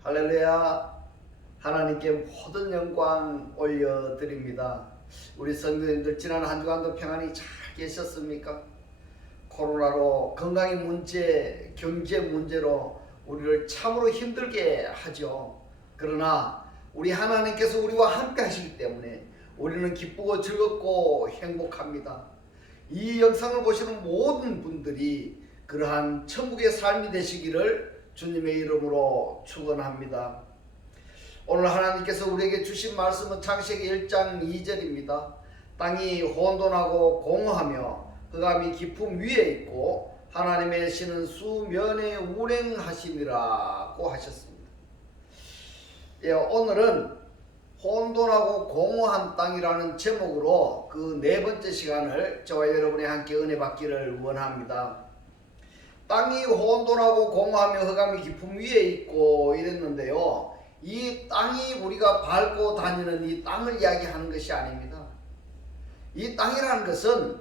할렐루야. 하나님께 모든 영광 올려드립니다. 우리 성도님들 지난 한 주간도 평안히 잘 계셨습니까? 코로나로 건강의 문제, 경제 문제로 우리를 참으로 힘들게 하죠. 그러나 우리 하나님께서 우리와 함께 하시기 때문에 우리는 기쁘고 즐겁고 행복합니다. 이 영상을 보시는 모든 분들이 그러한 천국의 삶이 되시기를 주님의 이름으로 축원합니다. 오늘 하나님께서 우리에게 주신 말씀은 창세기 1장 2절입니다. 땅이 혼돈하고 공허하며 흑암이 깊음 위에 있고 하나님의 신은 수면에 운행하심이라고 하셨습니다. 오늘은 혼돈하고 공허한 땅이라는 제목으로 그 네 번째 시간을 저와 여러분이 함께 은혜 받기를 원합니다. 땅이 혼돈하고 공허하며 흑암이 깊음 위에 있고 이랬는데요. 이 땅이 우리가 밟고 다니는 이 땅을 이야기하는 것이 아닙니다. 이 땅이라는 것은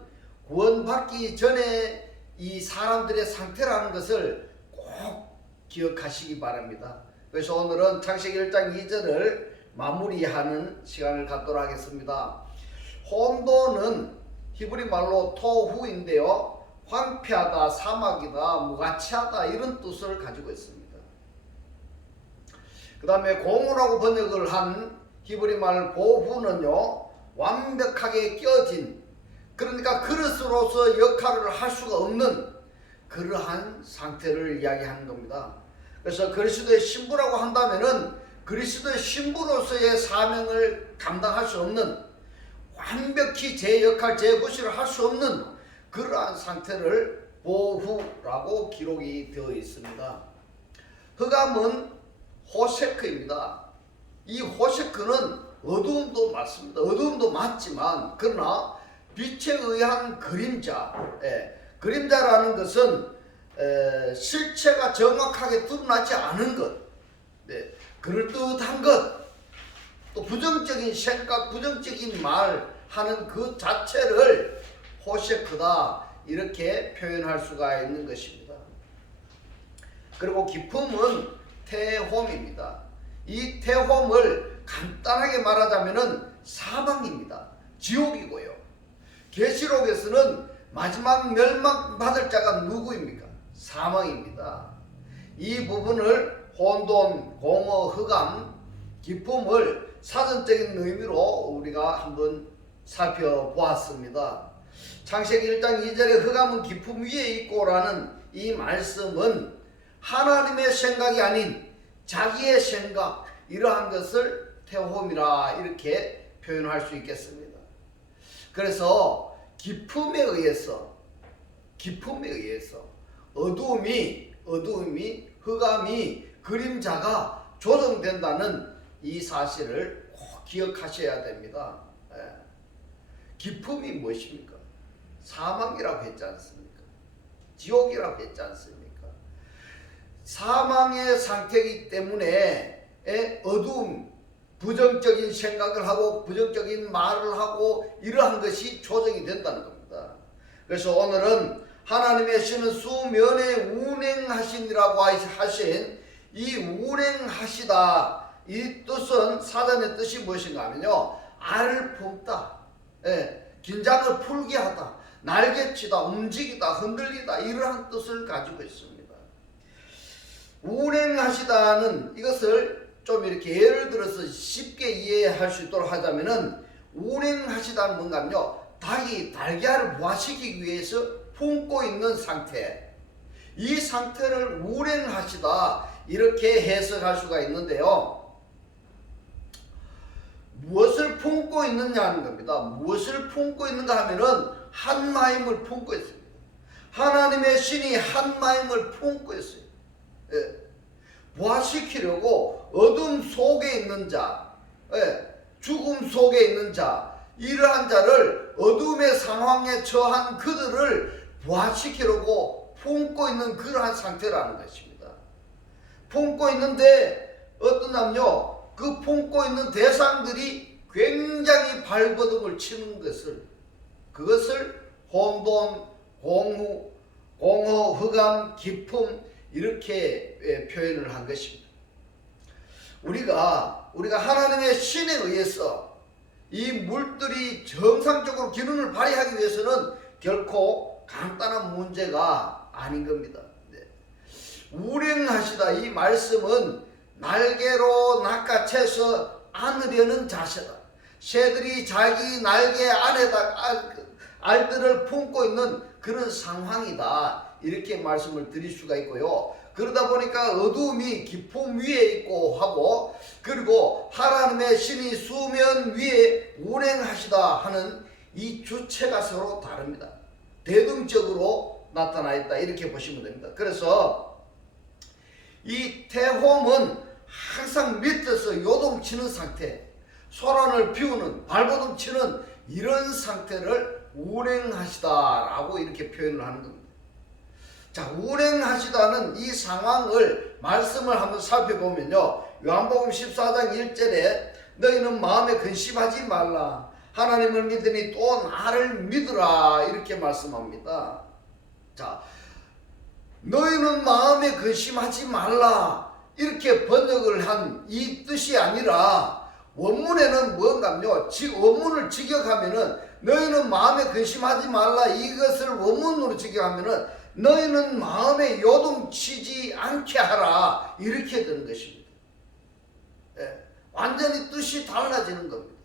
구원받기 전에 이 사람들의 상태라는 것을 꼭 기억하시기 바랍니다. 그래서 오늘은 창세기 1장 2절을 마무리하는 시간을 갖도록 하겠습니다. 혼돈은 히브리 말로 토후인데요. 황폐하다, 사막이다, 무가치하다 이런 뜻을 가지고 있습니다. 그 다음에 공허라고 번역을 한 히브리 말 보후는요, 완벽하게 껴진, 그러니까 그릇으로서 역할을 할 수가 없는 그러한 상태를 이야기하는 겁니다. 그래서 그리스도의 신부라고 한다면은 그리스도의 신부로서의 사명을 감당할 수 없는, 완벽히 제 역할, 제 구실을 할 수 없는 그러한 상태를 보후라고 기록이 되어 있습니다. 흑암은 호세크입니다. 이 호세크는 어두움도 맞습니다. 어두움도 맞지만 그러나 빛에 의한 그림자, 그림자라는 것은 실체가 정확하게 드러나지 않은 것, 그럴듯한 것, 또 부정적인 생각, 부정적인 말 하는 그 자체를 호세크다 이렇게 표현할 수가 있는 것입니다. 그리고 깊음은 테홈입니다. 이 테홈을 간단하게 말하자면은 사망입니다. 지옥이고요. 계시록에서는 마지막 멸망받을 자가 누구입니까? 사망입니다. 이 부분을 혼돈, 공허, 흑암, 깊음을 사전적인 의미로 우리가 한번 살펴보았습니다. 창세기 1장 2절에 흑암은 깊음 위에 있고라는 이 말씀은 하나님의 생각이 아닌 자기의 생각, 이러한 것을 테홈이라 이렇게 표현할 수 있겠습니다. 그래서 깊음에 의해서 어두움이 흑암이 그림자가 조정된다는 이 사실을 꼭 기억하셔야 됩니다. 깊음이 무엇입니까? 사망이라고 했지 않습니까? 지옥이라고 했지 않습니까? 사망의 상태이기 때문에 어두움, 부정적인 생각을 하고 부정적인 말을 하고 이러한 것이 조정이 된다는 겁니다. 그래서 오늘은 하나님의 신은 수면에 운행하시니라고 하신 이 운행하시다, 이 뜻은 사전의 뜻이 무엇인가 하면요, 알을 품다, 긴장을 풀게 하다, 날개치다, 움직이다, 흔들리다 이러한 뜻을 가지고 있습니다. 운행하시다는 이것을 좀 이렇게 예를 들어서 쉽게 이해할 수 있도록 하자면은, 운행하시다는 뭔가 하면요, 닭이 달걀을 부화시키기 위해서 품고 있는 상태, 이 상태를 운행하시다 이렇게 해석할 수가 있는데요. 무엇을 품고 있느냐 하는 겁니다. 무엇을 품고 있는가 하면은 한마음을 품고 있습니다. 하나님의 신이 한마음을 품고 있어요. 부활시키려고 어둠 속에 있는 자, 죽음 속에 있는 자, 이러한 자를 어둠의 상황에 처한 그들을 부활시키려고 품고 있는 그러한 상태라는 것입니다. 품고 있는데 어떠냐면요, 그 품고 있는 대상들이 굉장히 발버둥을 치는 그것을 혼돈, 공허, 흑암, 깊음 이렇게 표현을 한 것입니다. 우리가 하나님의 신에 의해서 이 물들이 정상적으로 기능을 발휘하기 위해서는 결코 간단한 문제가 아닌 겁니다. 네. 운행하시다, 이 말씀은 날개로 낚아채서 안으려는 자세다. 새들이 자기 날개 안에다 알들을 품고 있는 그런 상황이다, 이렇게 말씀을 드릴 수가 있고요. 그러다 보니까 어두움이 깊음 위에 있고 하고, 그리고 하나님의 신이 수면 위에 운행하시다 하는 이 주체가 서로 다릅니다. 대등적으로 나타나 있다, 이렇게 보시면 됩니다. 그래서 이 태홈은 항상 밑에서 요동치는 상태, 소란을 피우는, 발버둥 치는 이런 상태를 운행하시다라고 이렇게 표현을 하는 겁니다. 자, 운행하시다는 이 상황을 말씀을 한번 살펴보면요, 요한복음 14장 1절에 너희는 마음에 근심하지 말라, 하나님을 믿으니 또 나를 믿으라, 이렇게 말씀합니다. 자, 너희는 마음에 근심하지 말라, 이렇게 번역을 한 이 뜻이 아니라 원문에는 뭔가요? 원문을 직역하면은 너희는 마음에 근심하지 말라, 이것을 원문으로 직역하면은 너희는 마음에 요동치지 않게 하라, 이렇게 되는 것입니다. 예, 완전히 뜻이 달라지는 겁니다.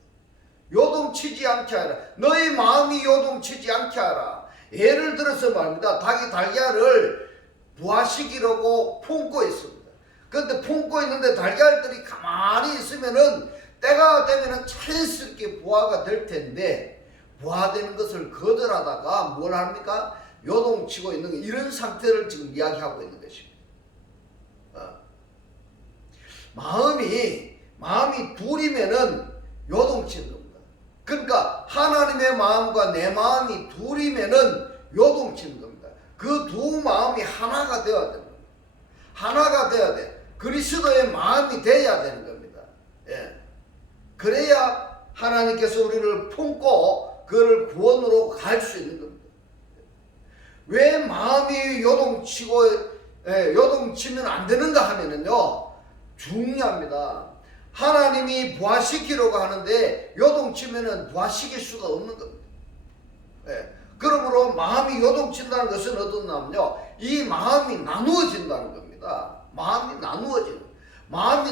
요동치지 않게 하라, 너희 마음이 요동치지 않게 하라. 예를 들어서 말입니다, 닭이 달걀을 부화시키려고 품고 있습니다. 그런데 품고 있는데 달걀들이 가만히 있으면은 때가 되면은 자연스럽게 부화가 될 텐데, 부화되는 것을 거절하다가 뭘 합니까? 요동치고 있는 이런 상태를 지금 이야기하고 있는 것입니다. 마음이 둘이면은 요동치는 겁니다. 그러니까 하나님의 마음과 내 마음이 둘이면은 요동치는 겁니다. 그 두 마음이 하나가 되어야 됩니다. 하나가 되어야 돼. 그리스도의 마음이 되어야 되는 겁니다. 예. 그래야 하나님께서 우리를 품고 그를 구원으로 갈 수 있는 겁니다. 왜 마음이 요동치면 안 되는가 하면은요, 중요합니다. 하나님이 부활시키려고 하는데 요동치면은 부활시킬 수가 없는 겁니다. 예. 그러므로 마음이 요동친다는 것은 어떻냐면요, 이 마음이 나누어진다는 겁니다. 마음이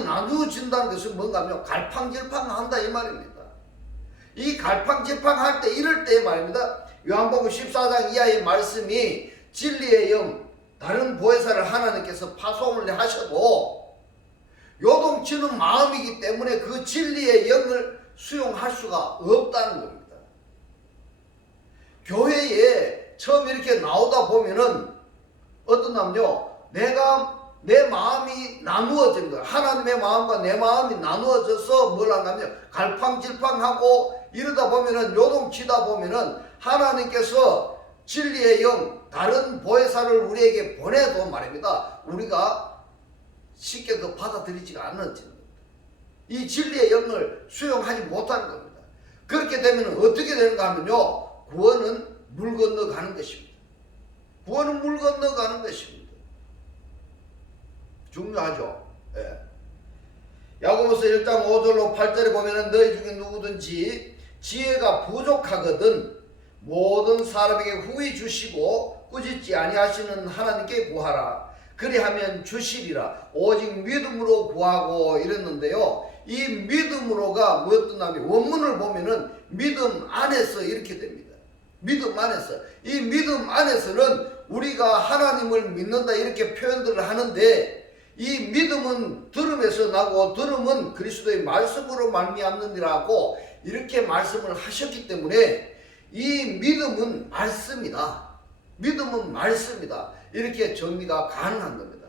나누어진다는 것은 뭔가 하면 갈팡질팡한다, 이 말입니다. 이 갈팡질팡할 때, 이럴 때 말입니다, 요한복음 14장 이하의 말씀이 진리의 영, 다른 보혜사를 하나님께서 파송을 하셔도 요동치는 마음이기 때문에 그 진리의 영을 수용할 수가 없다는 겁니다. 교회에 처음 이렇게 나오다 보면은 어떠냐면요, 내 마음이 나누어진 거야. 하나님의 마음과 내 마음이 나누어져서 뭘 하냐면 갈팡질팡하고 이러다 보면은, 요동치다 보면은 하나님께서 진리의 영, 다른 보혜사를 우리에게 보내도 말입니다, 우리가 쉽게 그 받아들이지가 않는 겁니다. 이 진리의 영을 수용하지 못하는 겁니다. 그렇게 되면 어떻게 되는가 하면요, 구원은 물 건너가는 것입니다. 구원은 물 건너가는 것입니다. 중요하죠. 예. 야고보서 1장 5절로 8절에 보면은 너희 중에 누구든지 지혜가 부족하거든 모든 사람에게 후히 주시고 꾸짖지 아니하시는 하나님께 구하라. 그리하면 주시리라. 오직 믿음으로 구하고, 이랬는데요, 이 믿음으로가 무엇이냐면 원문을 보면은 믿음 안에서 이렇게 됩니다. 믿음 안에서. 이 믿음 안에서는 우리가 하나님을 믿는다, 이렇게 표현들을 하는데, 이 믿음은 들음에서 나고 들음은 그리스도의 말씀으로 말미암느니라고 이렇게 말씀을 하셨기 때문에 이 믿음은 말씀이다. 믿음은 말씀이다. 이렇게 정리가 가능한 겁니다.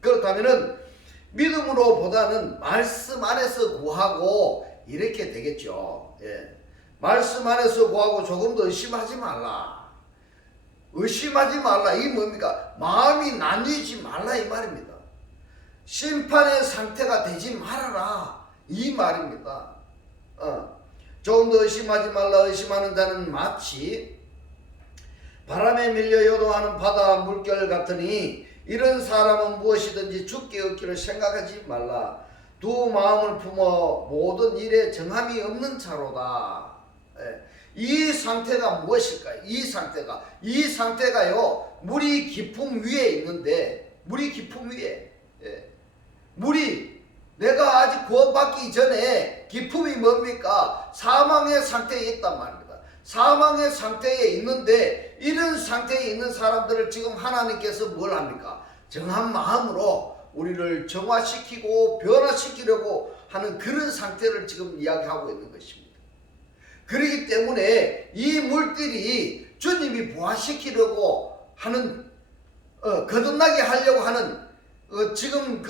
그렇다면은 믿음으로 보다는 말씀 안에서 구하고 이렇게 되겠죠. 예. 말씀 안에서 구하고 조금 더 의심하지 말라. 의심하지 말라. 이게 뭡니까? 마음이 나뉘지 말라, 이 말입니다. 심판의 상태가 되지 말아라, 이 말입니다. 조금 더 의심하지 말라. 의심하는 자는 마치 바람에 밀려 요동하는 바다 물결 같으니 이런 사람은 무엇이든지 죽게 얻기를 생각하지 말라. 두 마음을 품어 모든 일에 정함이 없는 차로다. 이 상태가 무엇일까요? 이 상태가요, 물이 깊음 위에 있는데, 물이 깊음 위에, 물이 내가 아직 구원받기 전에 깊음이 뭡니까? 사망의 상태에 있단 말입니다. 사망의 상태에 있는데, 이런 상태에 있는 사람들을 지금 하나님께서 뭘 합니까? 정한 마음으로 우리를 정화시키고 변화시키려고 하는 그런 상태를 지금 이야기하고 있는 것입니다. 그렇기 때문에 이 물들이 주님이 부활시키려고 하는, 거듭나게 하려고 하는, 지금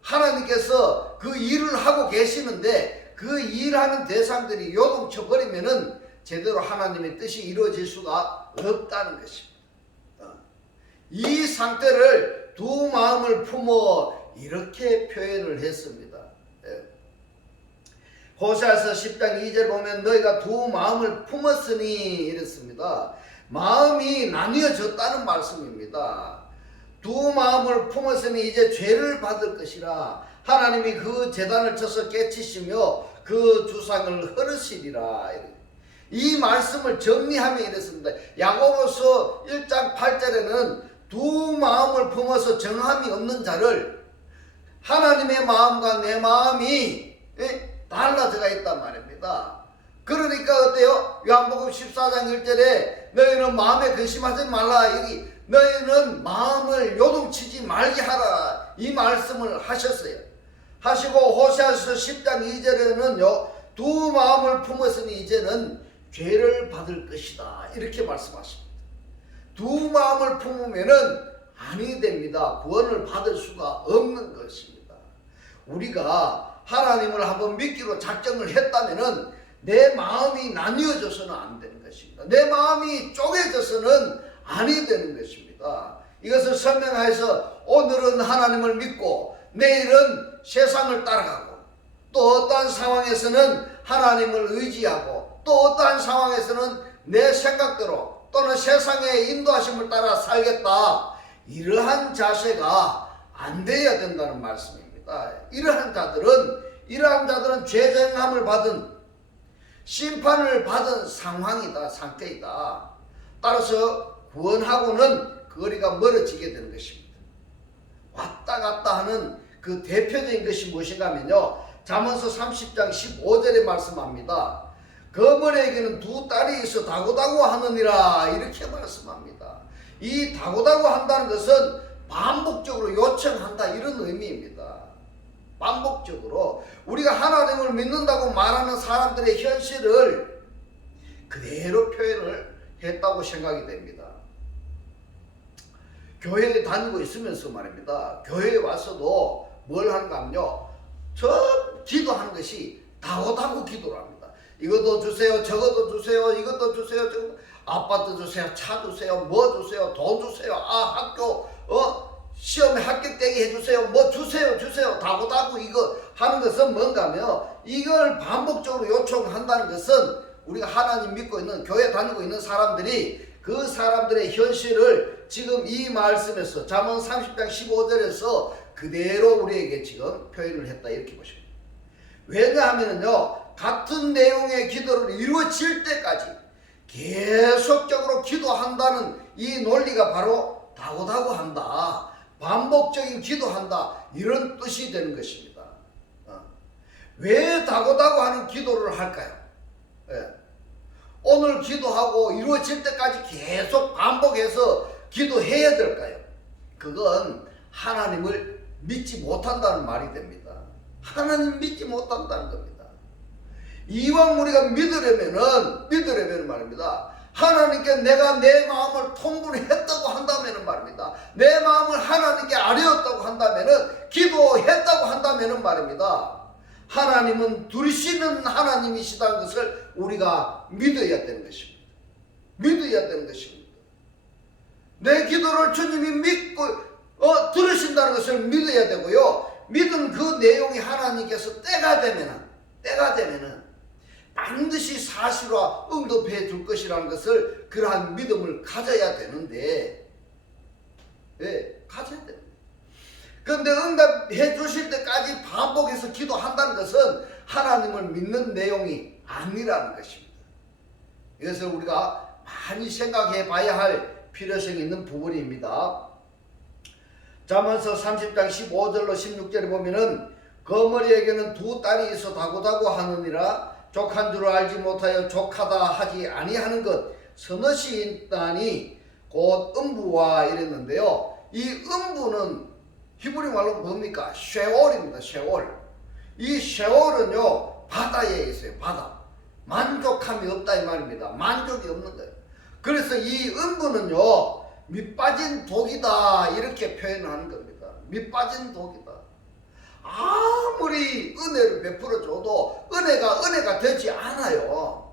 하나님께서 그 일을 하고 계시는데, 그 일하는 대상들이 요동쳐 버리면은 제대로 하나님의 뜻이 이루어질 수가 없다는 것입니다. 이 상태를 두 마음을 품어 이렇게 표현을 했습니다. 호세아서 10장 2절 보면 너희가 두 마음을 품었으니 이랬습니다. 마음이 나뉘어졌다는 말씀입니다. 두 마음을 품었으니 이제 죄를 받을 것이라. 하나님이 그 제단을 쳐서 깨치시며 그 주상을 흐르시리라. 이 말씀을 정리하며 이랬습니다. 야고보서 1장 8절에는 두 마음을 품어서 정함이 없는 자를 하나님의 마음과 내 마음이 달라져가 있단 말입니다. 그러니까 어때요? 요한복음 14장 1절에 너희는 마음에 근심하지 말라. 여기 너희는 마음을 요동치지 말게 하라. 이 말씀을 하셨어요. 하시고 호세아서 10장 2절에는요. 두 마음을 품었으니 이제는 죄를 받을 것이다. 이렇게 말씀하십니다. 두 마음을 품으면은 아니 됩니다. 구원을 받을 수가 없는 것입니다. 우리가 하나님을 한번 믿기로 작정을 했다면은 내 마음이 나뉘어져서는 안 되는 것입니다. 내 마음이 쪼개져서는 아니 되는 것입니다. 이것을 설명해서 오늘은 하나님을 믿고 내일은 세상을 따라가고 또 어떠한 상황에서는 하나님을 의지하고 또 어떠한 상황에서는 내 생각대로 또는 세상의 인도하심을 따라 살겠다. 이러한 자세가 안 돼야 된다는 말씀입니다. 이러한 자들은 죄정함을 받은 심판을 받은 상태이다. 따라서 구원하고는 거리가 멀어지게 되는 것입니다. 왔다 갔다 하는 그 대표적인 것이 무엇인가 하면요. 잠언서 30장 15절에 말씀합니다. 거벌에게는 두 딸이 있어 다고다고 하느니라. 이렇게 말씀합니다. 이 다고다고 한다는 것은 반복적으로 요청한다 이런 의미입니다. 반복적으로 우리가 하나님을 믿는다고 말하는 사람들의 현실을 그대로 표현을 했다고 생각이 됩니다. 교회에 다니고 있으면서 말입니다. 교회에 와서도 뭘 하는가 하면요. 저 기도하는 것이 다고다고 기도를 합니다. 이것도 주세요, 저것도 주세요, 이것도 주세요, 저것도 아파트 주세요, 차 주세요, 뭐 주세요, 돈 주세요, 학교 시험에 합격되게 해주세요, 뭐 주세요 다고다고 이거 하는 것은 뭔가 하면 이걸 반복적으로 요청한다는 것은 우리가 하나님 믿고 있는 교회 다니고 있는 사람들이 그 사람들의 현실을 지금 이 말씀에서 잠언 30장 15절에서 그대로 우리에게 지금 표현을 했다 이렇게 보십니다. 왜냐하면요 같은 내용의 기도를 이루어질 때까지 계속적으로 기도한다는 이 논리가 바로 다고다고 한다. 반복적인 기도한다. 이런 뜻이 되는 것입니다. 왜 다고다고 하는 기도를 할까요? 오늘 기도하고 이루어질 때까지 계속 반복해서 기도해야 될까요? 그건 하나님을 믿지 못한다는 말이 됩니다. 하나님 믿지 못한다는 겁니다. 이왕 우리가 믿으려면 말입니다. 하나님께 내가 내 마음을 통분했다고 한다면 말입니다. 내 마음을 하나님께 아뢰었다고 한다면 기도했다고 한다면 말입니다. 하나님은 두리시는 하나님이시다는 것을 우리가 믿어야 되는 것입니다. 믿어야 되는 것입니다. 내 기도를 주님이 믿고 들으신다는 것을 믿어야 되고요. 믿은 그 내용이 하나님께서 때가 되면은 반드시 사실화 응답해 줄 것이라는 것을 그러한 믿음을 가져야 되는데 가져야 됩니다. 그런데 응답해 주실 때까지 반복해서 기도한다는 것은 하나님을 믿는 내용이 아니라는 것입니다. 이것을 우리가 많이 생각해 봐야 할 필요성이 있는 부분입니다. 잠언서 30장 15절로 16절에 보면은 거머리에게는 두 딸이 있어 다고다고 하느니라 족한 줄을 알지 못하여 족하다 하지 아니하는 것 서너시 있다니 곧 음부와 이랬는데요. 이 음부는 히브리 말로 뭡니까? 쉐올입니다. 쉐올. 이 쉐올은요 바다에 있어요. 바다. 만족함이 없다 이 말입니다. 만족이 없는 거예요. 그래서 이 음부는요 밑빠진 독이다 이렇게 표현하는 겁니다. 밑빠진 독이다. 아무리 은혜를 베풀어 줘도 은혜가 되지 않아요.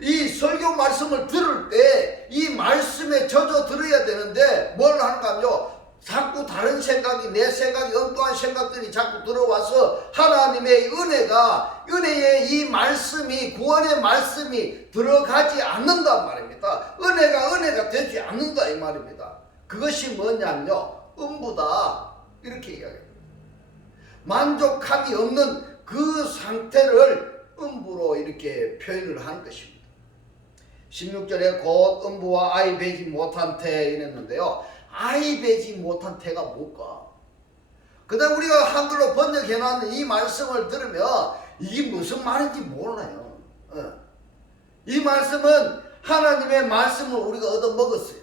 이 설교 말씀을 들을 때 이 말씀에 젖어 들어야 되는데 뭘 하는가 하면요 자꾸 다른 생각이 내 생각이 엉뚱한 생각들이 자꾸 들어와서 하나님의 은혜의 이 말씀이 구원의 말씀이 들어가지 않는단 말입니다. 은혜가 되지 않는다 이 말입니다. 그것이 뭐냐면요 음부다 이렇게 이야기합니다. 만족함이 없는 그 상태를 음부로 이렇게 표현을 하는 것입니다. 16절에 곧 음부와 아이 베지 못한 태 이랬는데요. 아이 베지 못한 태가 뭘까? 그 다음 우리가 한글로 번역해 놨는 이 말씀을 들으면 이게 무슨 말인지 몰라요. 이 말씀은 하나님의 말씀을 우리가 얻어먹었어요.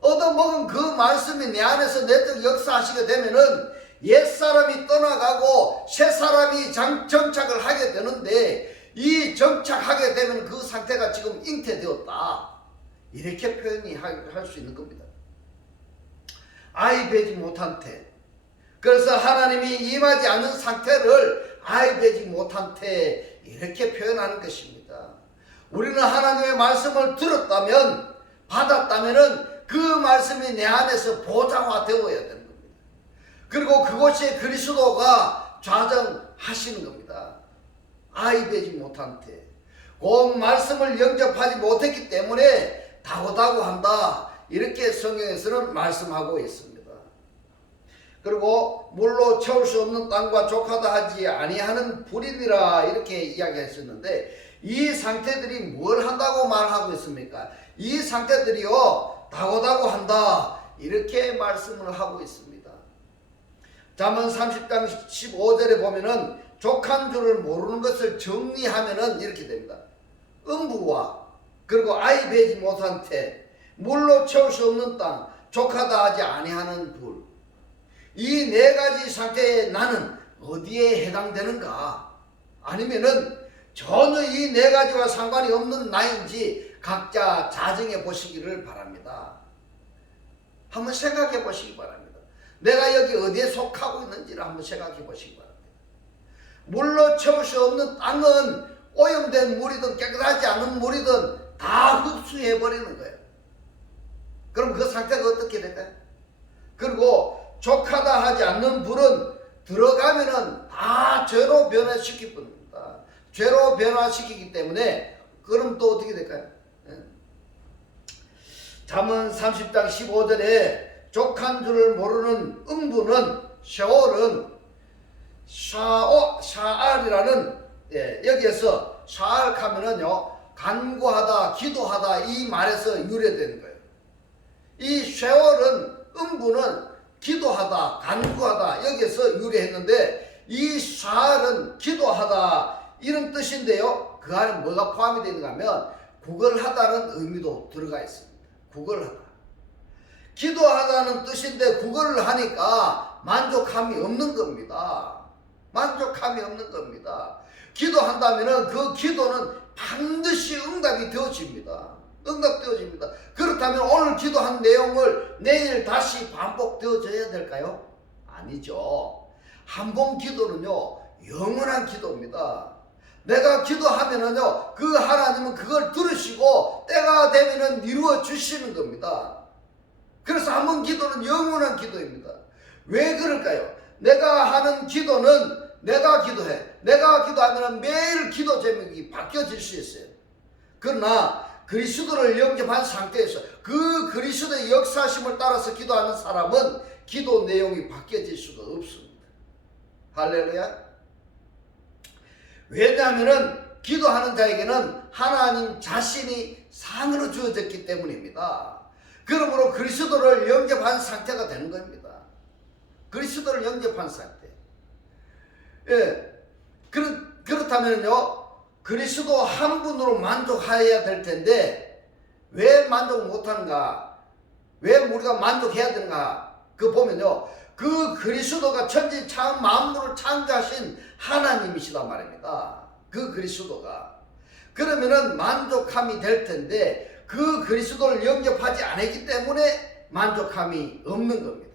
얻어먹은 그 말씀이 내 안에서 내적 역사하시게 되면은 옛사람이 떠나가고 새사람이 정착을 하게 되는데 이 정착하게 되면 그 상태가 지금 잉태되었다. 이렇게 표현이 할 수 있는 겁니다. 아이 베지 못한 태. 그래서 하나님이 임하지 않는 상태를 아이 베지 못한 태 이렇게 표현하는 것입니다. 우리는 하나님의 말씀을 들었다면 받았다면은 그 말씀이 내 안에서 보장화되어야 되는 겁니다. 그리고 그곳에 그리스도가 좌정하시는 겁니다. 아이 되지 못한 태. 그 말씀을 영접하지 못했기 때문에 다고다고한다. 이렇게 성경에서는 말씀하고 있습니다. 그리고 물로 채울 수 없는 땅과 족하다 하지 아니하는 불이니라 이렇게 이야기했었는데 이 상태들이 뭘 한다고 말하고 있습니까? 이 상태들이요 다고다고 한다 이렇게 말씀을 하고 있습니다. 잠언 30장 15절에 보면은 족한 줄을 모르는 것을 정리하면은 이렇게 됩니다. 음부와 그리고 아이 베지 못한 태, 물로 채울 수 없는 땅, 족하다 하지 아니하는 불. 이 네 가지 상태에 나는 어디에 해당되는가? 아니면은 전혀 이 네 가지와 상관이 없는 나인지 각자 자정해 보시기를 바랍니다. 한번 생각해 보시기 바랍니다. 내가 여기 어디에 속하고 있는지를 한번 생각해 보시기 바랍니다. 물로 채울 수 없는 땅은 오염된 물이든 깨끗하지 않은 물이든 다 흡수해 버리는 거예요. 그럼 그 상태가 어떻게 될까요? 그리고 족하다 하지 않는 불은 들어가면은 다 죄로 변화시킬 뿐입니다. 죄로 변화시키기 때문에 그럼 또 어떻게 될까요? 잠언 30장 15절에 족한 줄을 모르는 음부는 쉐올은 샤알이라는 여기에서 샤알하면은요 간구하다 기도하다 이 말에서 유래되는 거예요. 이 쉐올은 음부는 기도하다 간구하다 여기에서 유래했는데 이 샤알은 기도하다 이런 뜻인데요. 그 안에 뭐가 포함이 되는가 하면 구걸하다는 의미도 들어가 있습니다. 구걸하다. 기도하다는 뜻인데 구걸을 하니까 만족함이 없는 겁니다. 만족함이 없는 겁니다. 기도한다면은 그 기도는 반드시 응답이 되어집니다. 응답되어집니다. 그렇다면 오늘 기도한 내용을 내일 다시 반복되어져야 될까요? 아니죠. 한 번 기도는요 영원한 기도입니다. 내가 기도하면은요 그 하나님은 그걸 들으시고 때가 되면은 이루어 주시는 겁니다. 그래서 한 번 기도는 영원한 기도입니다. 왜 그럴까요? 내가 하는 기도는 내가 기도하면 매일 기도 제목이 바뀌어질 수 있어요. 그러나 그리스도를 영접한 상태에서 그 그리스도의 역사심을 따라서 기도하는 사람은 기도 내용이 바뀌어질 수가 없습니다. 할렐루야. 왜냐하면은 기도하는 자에게는 하나님 자신이 상으로 주어졌기 때문입니다. 그러므로 그리스도를 영접한 상태가 되는 겁니다. 그리스도를 영접한 상태. 예. 그렇다면요, 그리스도 한 분으로 만족해야 될 텐데, 왜 만족 못하는가? 왜 우리가 만족해야 되는가? 그거 보면요, 그 그리스도가 천지 만물을 창조하신 하나님이시단 말입니다. 그 그리스도가. 그러면은 만족함이 될 텐데, 그 그리스도를 영접하지 않았기 때문에 만족함이 없는 겁니다.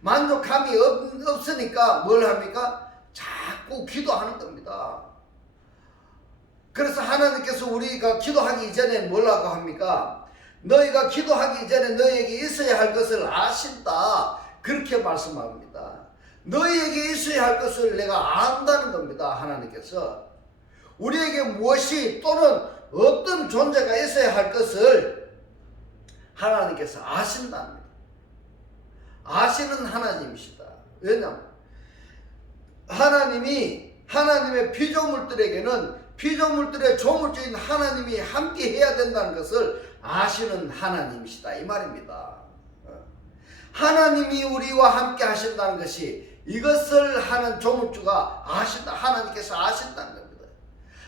만족함이 없으니까 뭘 합니까? 자꾸 기도하는 겁니다. 그래서 하나님께서 우리가 기도하기 이전에 뭐라고 합니까? 너희가 기도하기 전에 너희에게 있어야 할 것을 아신다. 그렇게 말씀합니다. 너희에게 있어야 할 것을 내가 안다는 겁니다. 하나님께서. 우리에게 무엇이 또는 어떤 존재가 있어야 할 것을 하나님께서 아신답니다. 아시는 하나님이시다. 왜냐하면 하나님이 하나님의 피조물들에게는 피조물들의 조물주인 하나님이 함께 해야 된다는 것을 아시는 하나님이시다 이 말입니다. 하나님이 우리와 함께 하신다는 것이 이것을 하는 조물주가 아신다. 하나님께서 아신다는 겁니다.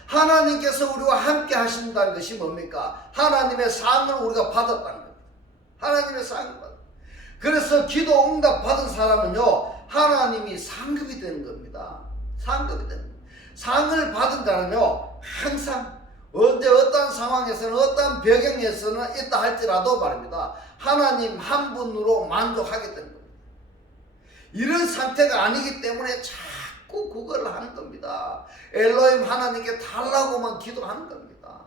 하나님께서 우리와 함께 하신다는 것이 뭡니까? 하나님의 상을 우리가 받았다는 겁니다. 하나님의 상을 받았다. 그래서 기도 응답 받은 사람은요, 하나님이 상급이 되는 겁니다. 상급이 되는 겁니다. 상을 받은 자는요, 항상 언제 어떠한 상황에서는 어떠한 배경에서는 있다 할지라도 말입니다, 하나님 한 분으로 만족하게 되는 겁니다. 이런 상태가 아니기 때문에 자꾸 그걸 하는 겁니다. 엘로힘 하나님께 달라고만 기도하는 겁니다.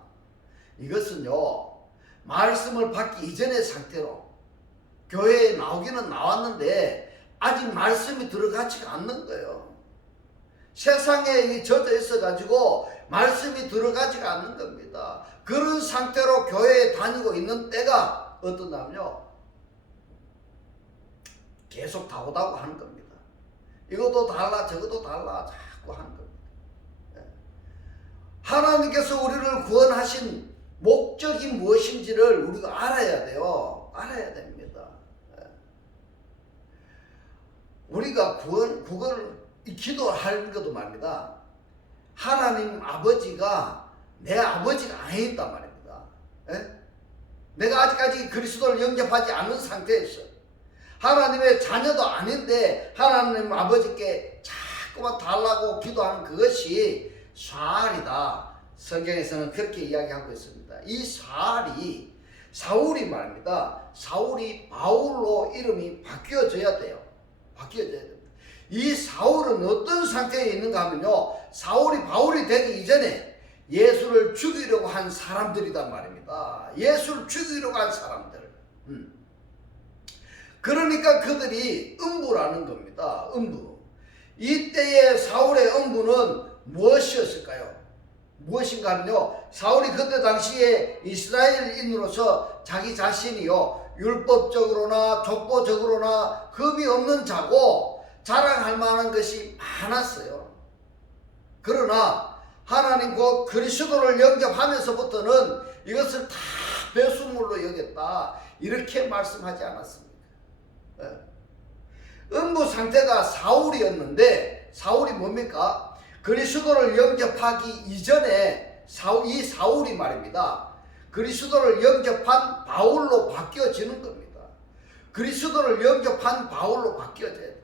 이것은요, 말씀을 받기 이전의 상태로 교회에 나오기는 나왔는데 아직 말씀이 들어가지가 않는 거예요. 세상에 젖어 있어가지고 말씀이 들어가지가 않는 겁니다. 그런 상태로 교회에 다니고 있는 때가 어떠냐면요, 계속 다오다고 하는 겁니다. 이것도 달라 저것도 달라 자꾸 하는 겁니다. 하나님께서 우리를 구원하신 목적이 무엇인지를 우리가 알아야 돼요. 알아야 됩니다. 우리가 기도하는 것도 말입니다, 하나님 아버지가 내 아버지가 아니었단 말입니다. 내가 아직까지 그리스도를 영접하지 않은 상태에서 하나님의 자녀도 아닌데 하나님 아버지께 자꾸만 달라고 기도하는 그것이 샤알이다. 성경에서는 그렇게 이야기하고 있습니다. 이 사울이 말입니다, 사울이 바울로 이름이 바뀌어져야 돼요. 바뀌어져야 됩니다. 이 사울은 어떤 상태에 있는가 하면요, 사울이 바울이 되기 이전에 예수를 죽이려고 한 사람들이란 말입니다. 예수를 죽이려고 한 사람들. 그러니까 그들이 음부라는 겁니다. 음부. 이때의 사울의 음부는 무엇이었을까요? 무엇인가 하면요, 사울이 그때 당시에 이스라엘인으로서 자기 자신이요, 율법적으로나 족보적으로나 흠이 없는 자고 자랑할 만한 것이 많았어요. 그러나 하나님 그 그리스도를 영접하면서부터는 이것을 다 배수물로 여겼다, 이렇게 말씀하지 않았습니까? 음부 상태가 사울이었는데, 사울이 뭡니까? 그리스도를 영접하기 이전에 이 사울이 말입니다, 그리스도를 영접한 바울로 바뀌어지는 겁니다. 그리스도를 영접한 바울로 바뀌어져야 돼요.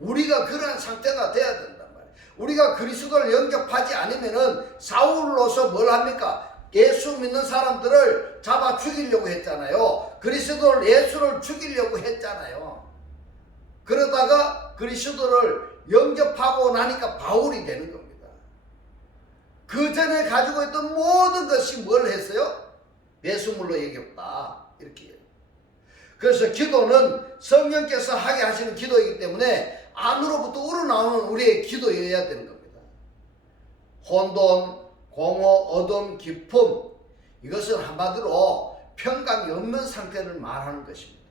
우리가 그런 상태가 돼야 된단 말이에요. 우리가 그리스도를 영접하지 않으면은 사울로서 뭘 합니까? 예수 믿는 사람들을 잡아 죽이려고 했잖아요. 그리스도를, 예수를 죽이려고 했잖아요. 그러다가 그리스도를 영접하고 나니까 바울이 되는 겁니다. 그 전에 가지고 있던 모든 것이 뭘 했어요? 예수물로 여겼다, 이렇게 해요. 그래서 기도는 성령께서 하게 하시는 기도이기 때문에 안으로부터 우러나오는 우리의 기도여야 되는 겁니다. 혼돈, 공허, 어둠, 기쁨, 이것은 한마디로 평강이 없는 상태를 말하는 것입니다.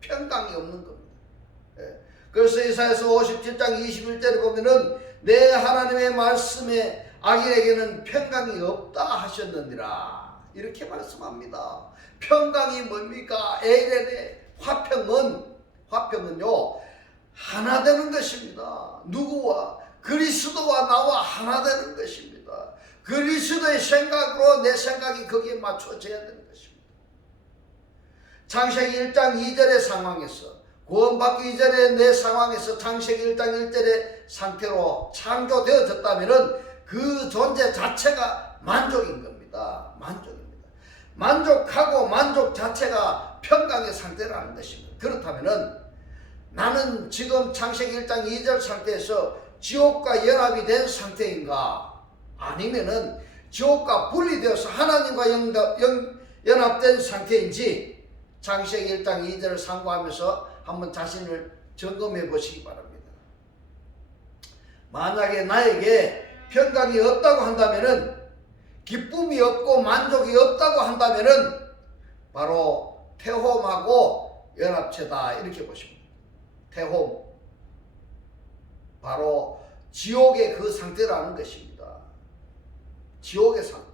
평강이 없는 겁니다. 그래서 이사야서 57장 21절에 보면은 내 하나님의 말씀에 악인에게는 평강이 없다 하셨느니라 이렇게 말씀합니다. 평강이 뭡니까? 에이렐의 화평은요 하나 되는 것입니다. 누구와? 그리스도와 나와 하나 되는 것입니다. 그리스도의 생각으로 내 생각이 거기에 맞춰져야 되는 것입니다. 창세기 1장 2절의 상황에서 구원받기 이전에 내 상황에서 창세기 1장 1절의 상태로 창조되어졌다면 그 존재 자체가 만족인 겁니다. 만족입니다. 만족하고 만족 자체가 평강의 상태라는 것입니다. 그렇다면 나는 지금 창세기 1장 2절 상태에서 지옥과 연합이 된 상태인가? 아니면은 지옥과 분리되어서 하나님과 연합된 상태인지 창세기 1장 2절을 상고하면서 한번 자신을 점검해 보시기 바랍니다. 만약에 나에게 평강이 없다고 한다면은 기쁨이 없고 만족이 없다고 한다면은 바로 태홈하고 연합체다 이렇게 보십니다. 태홈 바로 지옥의 그 상태라는 것입니다. 지옥의 상태.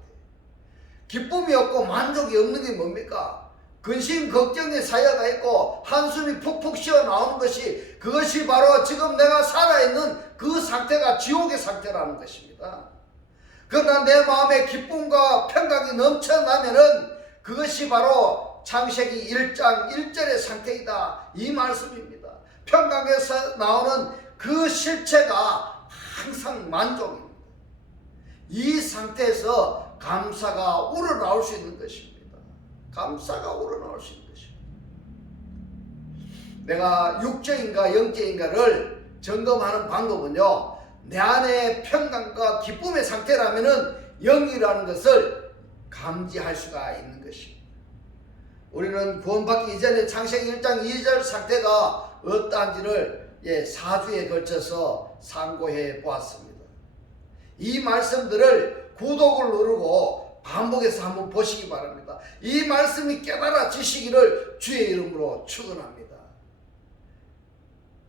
기쁨이 없고 만족이 없는 게 뭡니까? 근심 걱정의 사야가 있고 한숨이 푹푹 쉬어 나오는 것이 그것이 바로 지금 내가 살아있는 그 상태가 지옥의 상태라는 것입니다. 그러나 내 마음에 기쁨과 평강이 넘쳐나면은 그것이 바로 창세기 1장 1절의 상태이다 이 말씀입니다. 평강에서 나오는 그 실체가 항상 만족입니다. 이 상태에서 감사가 우러나올 수 있는 것입니다. 감사가 우러나올 수 있는 것입니다. 내가 육적인가 영적인가를 점검하는 방법은요, 내 안에 평강과 기쁨의 상태라면은 영이라는 것을 감지할 수가 있는 것입니다. 우리는 구원받기 이전에 창세기 1장 2절 상태가 어떠한지를 4주에 걸쳐서 상고해 보았습니다. 이 말씀들을 구독을 누르고 반복해서 한번 보시기 바랍니다. 이 말씀이 깨달아지시기를 주의 이름으로 축원합니다.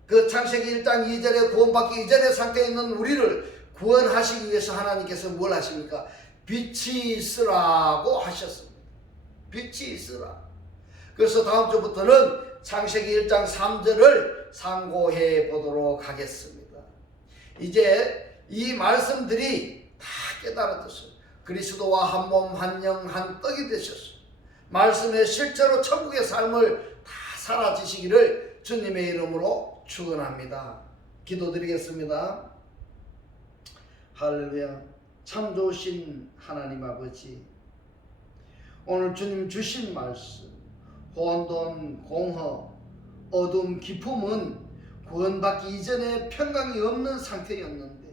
그 창세기 1장 2절에 구원받기 이전의 상태에 있는 우리를 구원하시기 위해서 하나님께서 뭘 하십니까? 빛이 있으라고 하셨습니다. 빛이 있으라. 그래서 다음 주부터는 창세기 1장 3절을 상고해 보도록 하겠습니다. 이제 이 말씀들이 다 깨달아졌어요. 그리스도와 한 몸 한 영 한 떡이 되셨어요. 말씀의 실제로 천국의 삶을 다 살아지시기를 주님의 이름으로 축원합니다. 기도드리겠습니다. 할렐루야. 참 좋으신 하나님 아버지, 오늘 주님 주신 말씀, 혼돈, 공허, 어둠, 기쁨은 구원받기 이전에 평강이 없는 상태였는데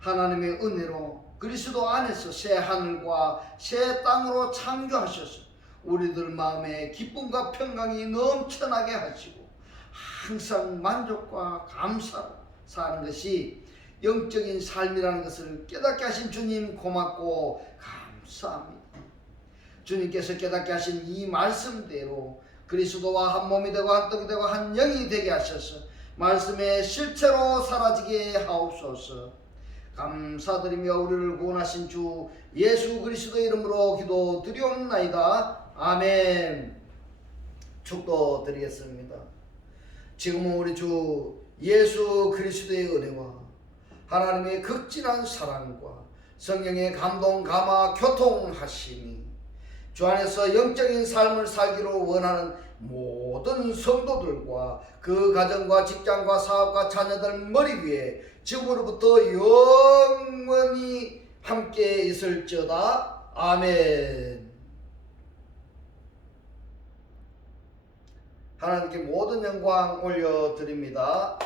하나님의 은혜로 그리스도 안에서 새 하늘과 새 땅으로 창조하셔서 우리들 마음에 기쁨과 평강이 넘쳐나게 하시고 항상 만족과 감사로 사는 것이 영적인 삶이라는 것을 깨닫게 하신 주님 고맙고 감사합니다. 주님께서 깨닫게 하신 이 말씀대로 그리스도와 한 몸이 되고 한 떡이 되고 한 영이 되게 하셔서 말씀의 실체로 사라지게 하옵소서. 감사드리며 우리를 구원하신 주 예수 그리스도의 이름으로 기도드리옵나이다. 아멘. 축도드리겠습니다. 지금은 우리 주 예수 그리스도의 은혜와 하나님의 극진한 사랑과 성령의 감동 감화 교통하심이 주 안에서 영적인 삶을 살기로 원하는 모든 성도들과 그 가정과 직장과 사업과 자녀들 머리 위에 지금으로부터 영원히 함께 있을지어다. 아멘. 하나님께 모든 영광 올려드립니다.